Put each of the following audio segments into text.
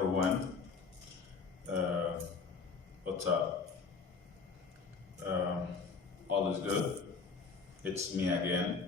everyone. Uh, what's up? Uh, all is good. It's me again.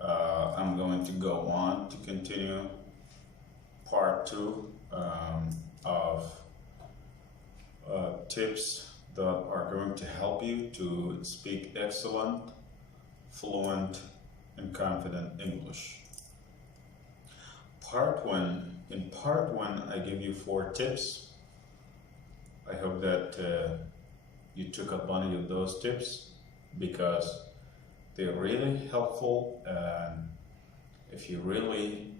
I'm going to go on to continue part two of tips that are going to help you to speak excellent, fluent, and confident English. In part one, I give you 4 tips. I hope that you took advantage of those tips because they're really helpful, and if you really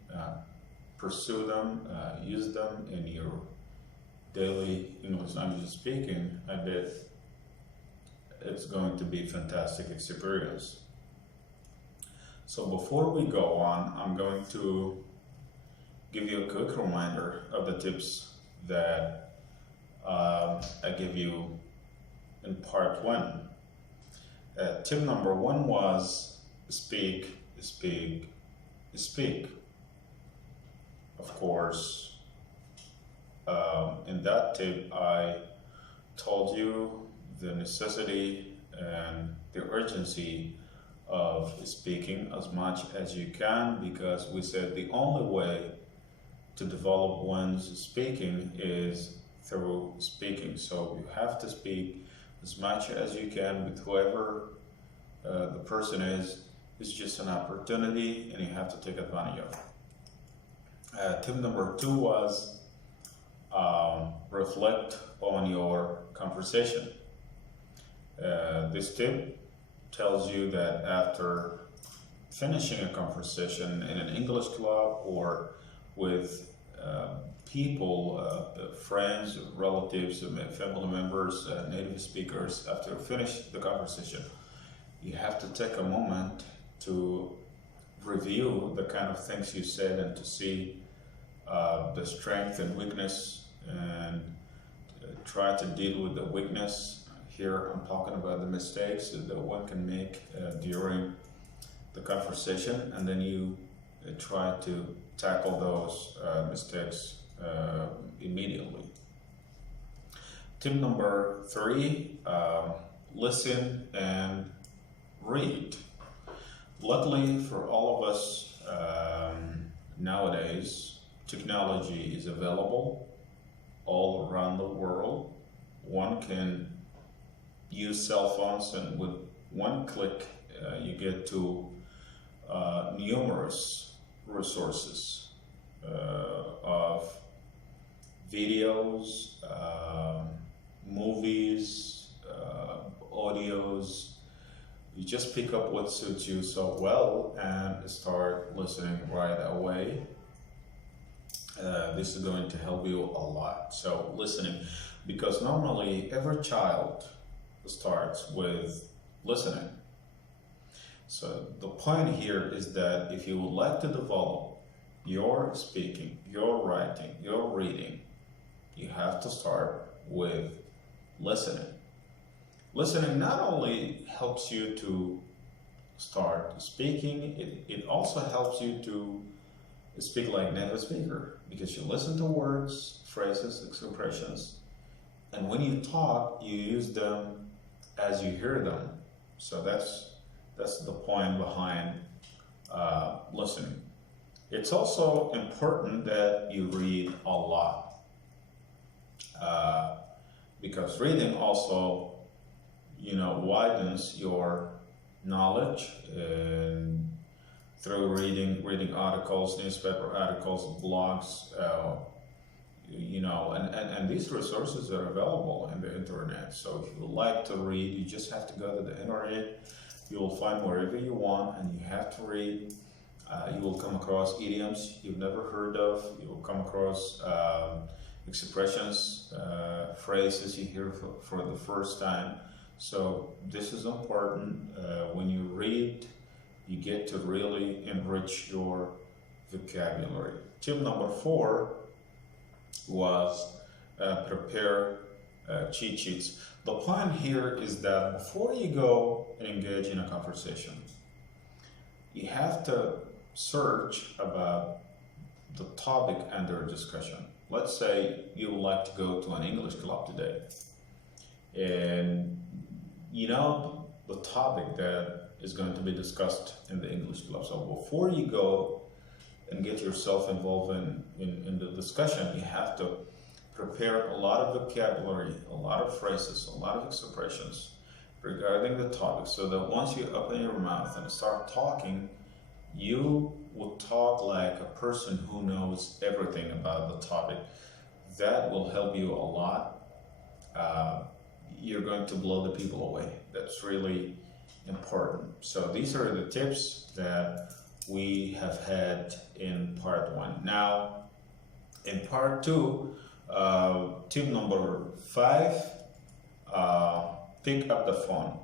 pursue them, use them in your daily English language speaking, I bet it's going to be a fantastic experience. So before we go on, I'm going to give you a quick reminder of the tips that I give you in part one. Tip number 1 was speak, speak, speak. Of course, in that tip, I told you the necessity and the urgency of speaking as much as you can, because we said the only way to develop one's speaking is through speaking. So you have to speak as much as you can with whoever the person is. It's just an opportunity and you have to take advantage of it. Tip number 2 was reflect on your conversation. This tip tells you that after finishing a conversation in an English club or with people, friends, relatives, family members, native speakers, after you finish the conversation, you have to take a moment to review the kind of things you said and to see the strength and weakness, and try to deal with the weakness. Here I'm talking about the mistakes that one can make during the conversation, and then you try to tackle those mistakes immediately. Tip number 3, listen and read. Luckily for all of us, nowadays technology is available all around the world. One can use cell phones, and with one click you get to numerous resources of videos, movies, audios. You just pick up what suits you so well and start listening right away. This is going to help you a lot. So listening, because normally every child starts with listening. So the point here is that if you would like to develop your speaking, your writing, your reading, you have to start with listening. Listening not only helps you to start speaking, it also helps you to speak like native speaker, because you listen to words, phrases, expressions, and when you talk, you use them as you hear them. So that's the point behind listening. It's also important that you read a lot, because reading also, widens your knowledge, and through reading articles, newspaper articles, blogs, and these resources are available in the internet. So if you would like to read, you just have to go to the internet. You will find wherever you want, and you have to read. You will come across idioms you've never heard of. You will come across expressions, phrases you hear for the first time. So this is important. When you read, you get to really enrich your vocabulary. Tip number 4 was prepare cheat sheets. The point here is that before you go and engage in a conversation, you have to search about the topic under discussion. Let's say you would like to go to an English club today, and you know the topic that is going to be discussed in the English club. So before you go and get yourself involved in the discussion, you have to prepare a lot of vocabulary, a lot of phrases, a lot of expressions regarding the topic, so that once you open your mouth and start talking, you will talk like a person who knows everything about the topic. That will help you a lot. You're going to blow the people away. That's really important. So these are the tips that we have had in part one. Now, in part two, tip number 5, pick up the phone.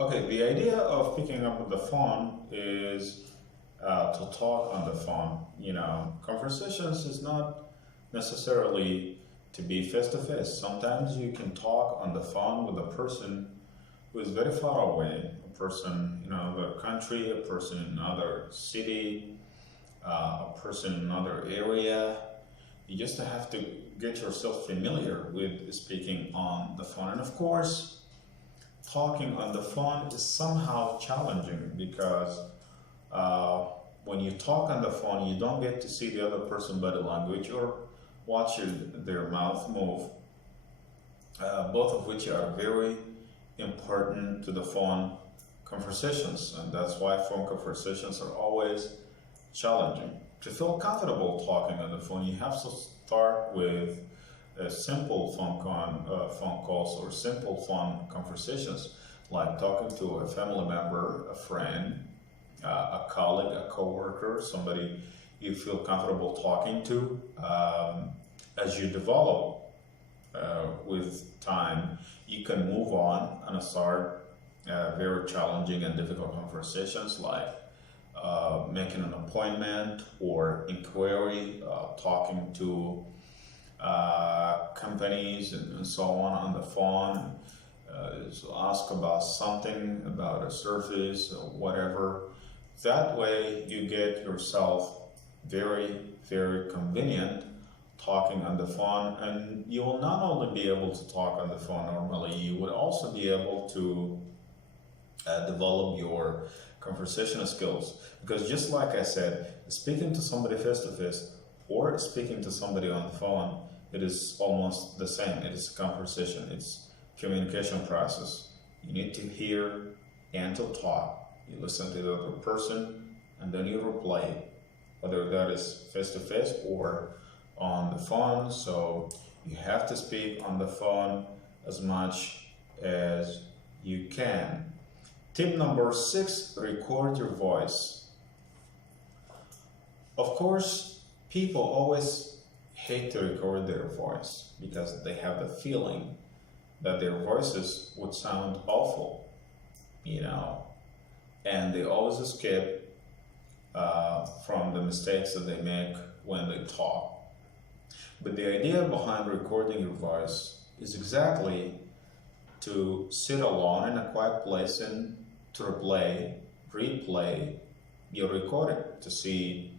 Okay, the idea of picking up the phone is to talk on the phone. You know, conversations is not necessarily to be face to face. Sometimes you can talk on the phone with a person who is very far away, a person in another country, a person in another city, a person in another area. You just have to get yourself familiar with speaking on the phone. And of course, talking on the phone is somehow challenging because when you talk on the phone, you don't get to see the other person's body language or watch their mouth move, both of which are very important to the phone conversations. And that's why phone conversations are always challenging. To feel comfortable talking on the phone, you have to start with simple phone calls or simple phone conversations, like talking to a family member, a friend, a colleague, a coworker, somebody you feel comfortable talking to. As you develop with time, you can move on and start very challenging and difficult conversations, like making an appointment or inquiry, talking to companies and so on the phone, so ask about something, about a service or whatever. That way you get yourself very, very convenient talking on the phone, and you will not only be able to talk on the phone normally, you would also be able to develop your conversational skills. Because just like I said, speaking to somebody face to face or speaking to somebody on the phone, it is almost the same. It is a conversation. It's communication process. You need to hear and to talk. You listen to the other person and then you reply, whether that is face to face or on the phone. So you have to speak on the phone as much as you can. Tip number 6, record your voice. Of course, people always hate to record their voice because they have the feeling that their voices would sound awful, you know, and they always escape from the mistakes that they make when they talk. But the idea behind recording your voice is exactly to sit alone in a quiet place and to replay your recording, to see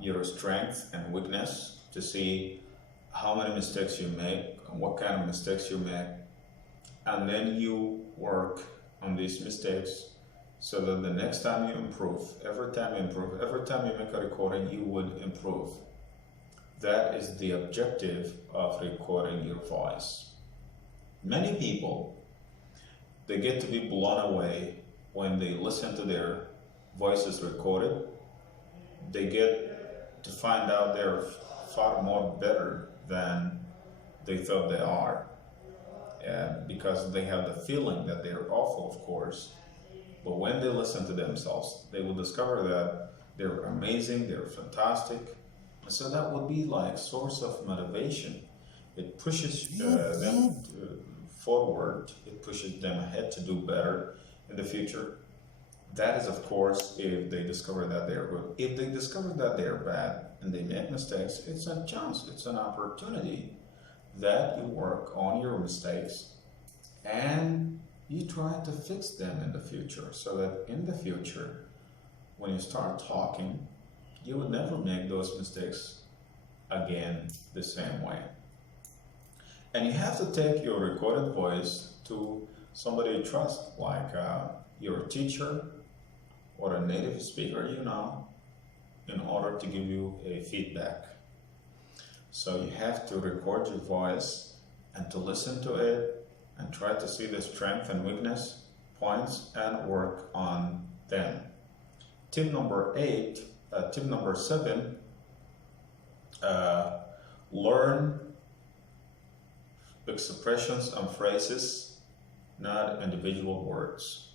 your strength and weakness, to see how many mistakes you make and what kind of mistakes you make, and then you work on these mistakes so that the next time you improve, every time you make a recording, you would improve. That is the objective of recording your voice. Many people, they get to be blown away when they listen to their voices recorded. They get to find out they're far more better than they thought they are. Because they have the feeling that they're awful, of course. But when they listen to themselves, they will discover that they're amazing, they're fantastic. And so that would be like source of motivation. It pushes them forward. It pushes them ahead to do better in the future. That is, of course, if they discover that they're good. If they discover that they're bad and they make mistakes, it's a chance, it's an opportunity that you work on your mistakes and you try to fix them in the future, so that in the future, when you start talking, you would never make those mistakes again the same way. And you have to take your recorded voice to somebody you trust, like your teacher or a native speaker you know, in order to give you a feedback. So you have to record your voice and to listen to it and try to see the strength and weakness points and work on them. Tip number 7, learn expressions and phrases, not individual words.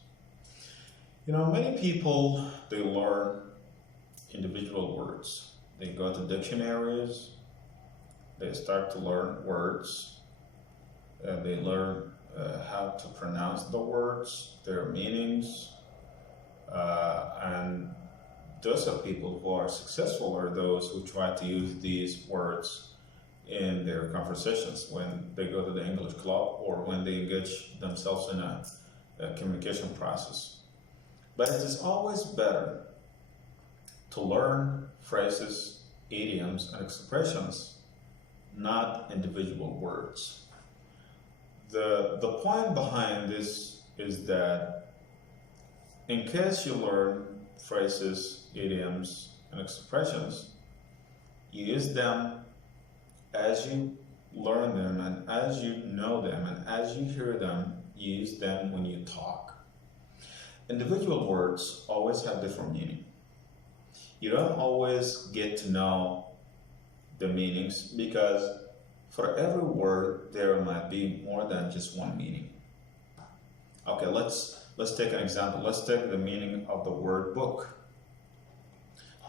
You know, many people, they learn individual words. They go to dictionaries, they start to learn words, they learn how to pronounce the words, their meanings, and those are people who are successful are those who try to use these words in their conversations when they go to the English club or when they engage themselves in a communication process. But it is always better to learn phrases, idioms, and expressions, not individual words. The point behind this is that in case you learn phrases, idioms, and expressions, you use them as you learn them and as you know them and as you hear them, you use them when you talk. Individual words always have different meaning. You don't always get to know the meanings because for every word there might be more than just one meaning. Okay, let's take an example. Let's take the meaning of the word book.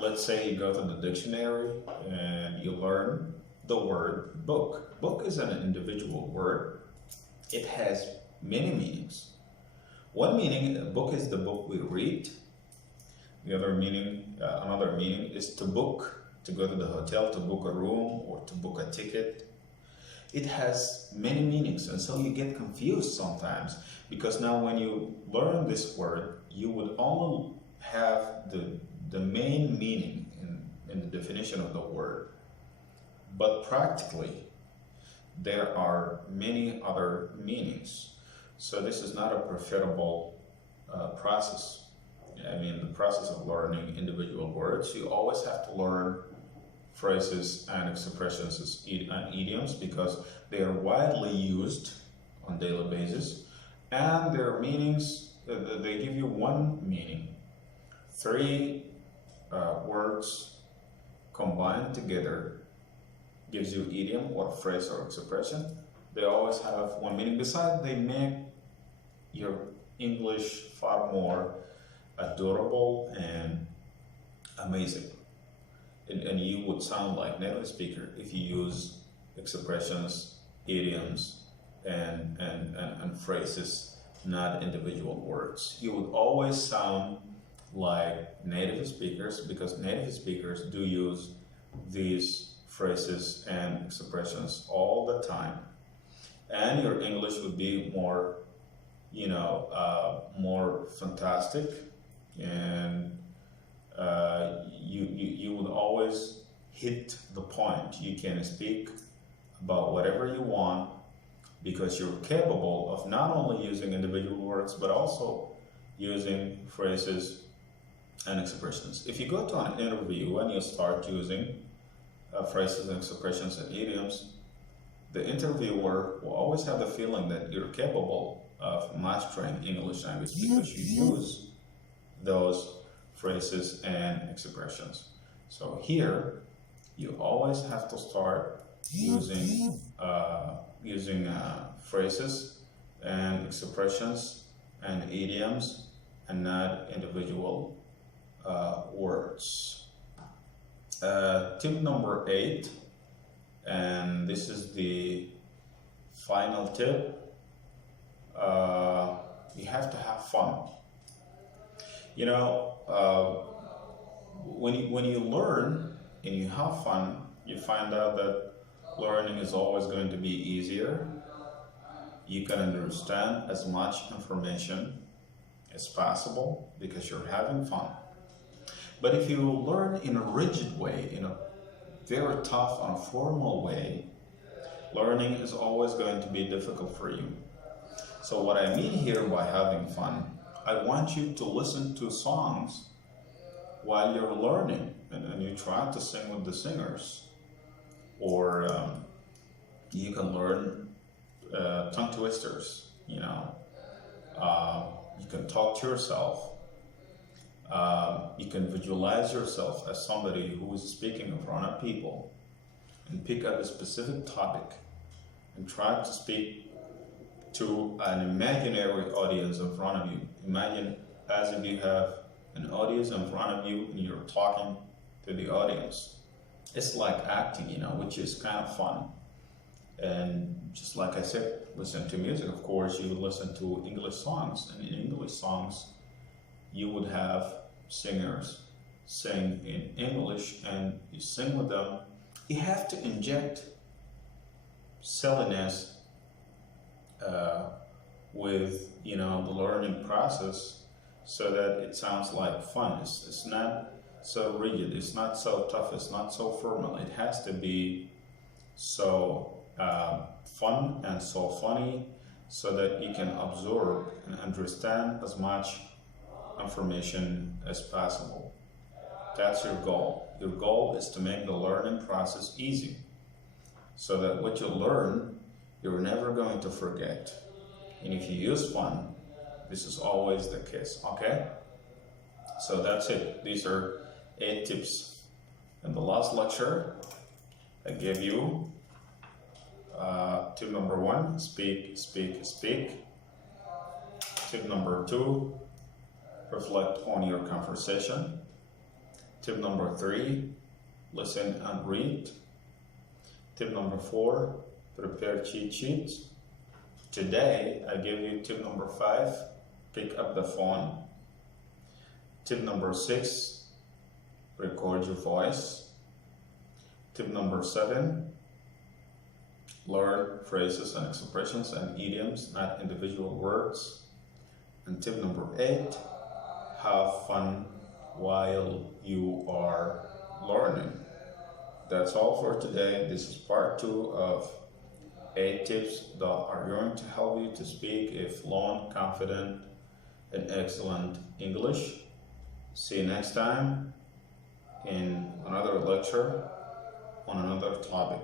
Let's say you go to the dictionary and you learn the word book. Book is an individual word. It has many meanings. One meaning, a book is the book we read. The other meaning, another meaning is to book, to go to the hotel, to book a room or to book a ticket. It has many meanings, and so you get confused sometimes because now when you learn this word, you would only have the main meaning in the definition of the word. But practically, there are many other meanings. So this is not a preferable process. I mean, the process of learning individual words, you always have to learn phrases and expressions and idioms because they are widely used on daily basis, and their meanings, they give you one meaning. 3 words combined together gives you idiom or phrase or expression. They always have one meaning. Besides, they make your English far more adorable and amazing. And you would sound like native speaker if you use expressions, idioms, and phrases, not individual words. You would always sound like native speakers because native speakers do use these phrases and expressions all the time. And your English would be more, more fantastic, and you would always hit the point. You can speak about whatever you want because you're capable of not only using individual words but also using phrases and expressions. If you go to an interview and you start using phrases and expressions and idioms, the interviewer will always have the feeling that you're capable of mastering English language because you use those phrases and expressions. So here, you always have to start using phrases and expressions and idioms and not individual words. Tip number 8, and this is the final tip. You have to have fun. When you learn and you have fun, you find out that learning is always going to be easier. You can understand as much information as possible because you're having fun. But if you learn in a rigid way, in a very tough and a formal way, learning is always going to be difficult for you. So what I mean here by having fun, I want you to listen to songs while you're learning, and you try to sing with the singers, or you can learn tongue twisters, you can talk to yourself, you can visualize yourself as somebody who is speaking in front of people, and pick up a specific topic and try to speak to an imaginary audience in front of you. Imagine as if you have an audience in front of you and you're talking to the audience. It's like acting, which is kind of fun. And just like I said, listen to music. Of course, you would listen to English songs, and in English songs, you would have singers sing in English, and you sing with them. You have to inject silliness with the learning process, so that it sounds like fun. It's not so rigid, it's not so tough, it's not so formal. It has to be so fun and so funny, so that you can absorb and understand as much information as possible. That's your goal. Your goal is to make the learning process easy, so that what you learn, you're never going to forget. And if you use fun, this is always the case, okay? So that's it. These are 8 tips. In the last lecture, I gave you tip number 1, speak, speak, speak. Tip number 2, reflect on your conversation. Tip number 3, listen and read. Tip number 4, prepare cheat sheets. Today, I give you tip number 5, pick up the phone. Tip number 6, record your voice. Tip number 7, learn phrases and expressions and idioms, not individual words. And tip number 8, have fun while you are learning. That's all for today. This is part 2 of 8 tips that are going to help you to speak a fluent, confident, and excellent English. See you next time in another lecture on another topic.